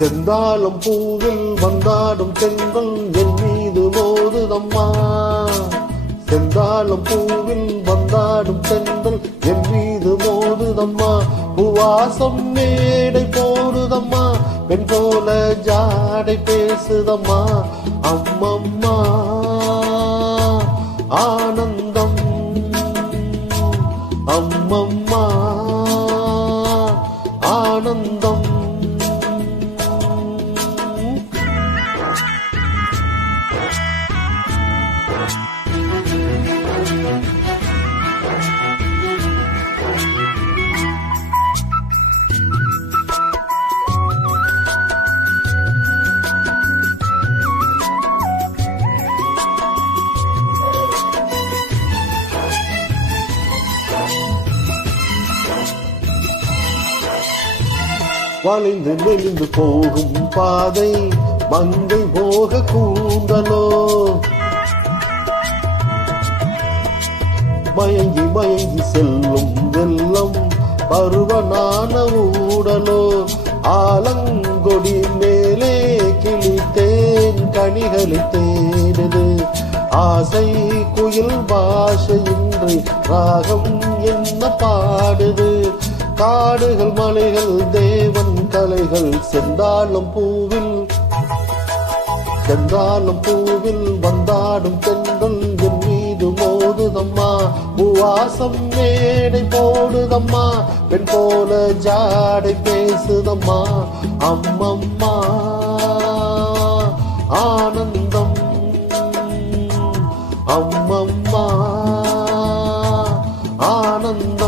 செந்தாளம் பூவில் வந்தாடும் தென்றல் என் மீது மோதுதம்மா. செந்தாளம் பூவில் வந்தாடும் தென்றல் என் மீது மோதுதம்மா. பூவாசம் மேடை போடுதம்மா, பெண் போல ஜாடை பேசுதம்மா. அம்மம்மா ஆனந்தம், அம்மம்மா ஆனந்தம். வளைந்து நெளிந்து போகும் பாதை மங்கை போக கூந்தலோ, மயங்கி மயங்கி செல்லும் வெள்ளம் பருவனான ஊடலோ. ஆலங்கொடி மேலே கிளித்தேன் கனிகளை தேடுது, ஆசை குயில் பாஷையின்றி ராகம் என்ன பாடுது. காடுகள் மலைகள் தேவன் கலைகள் செந்தாளம் பூவில், செந்தாளம் பூவில் வந்தாடும் தென்றல் என் மீது மோதுதம்மா. பூவாசம் மேடை போடுதம்மா, பெண் போல ஜாடை பேசுதம்மா. அம்மம்மா ஆனந்தம், அம்மம்மா ஆனந்தம்.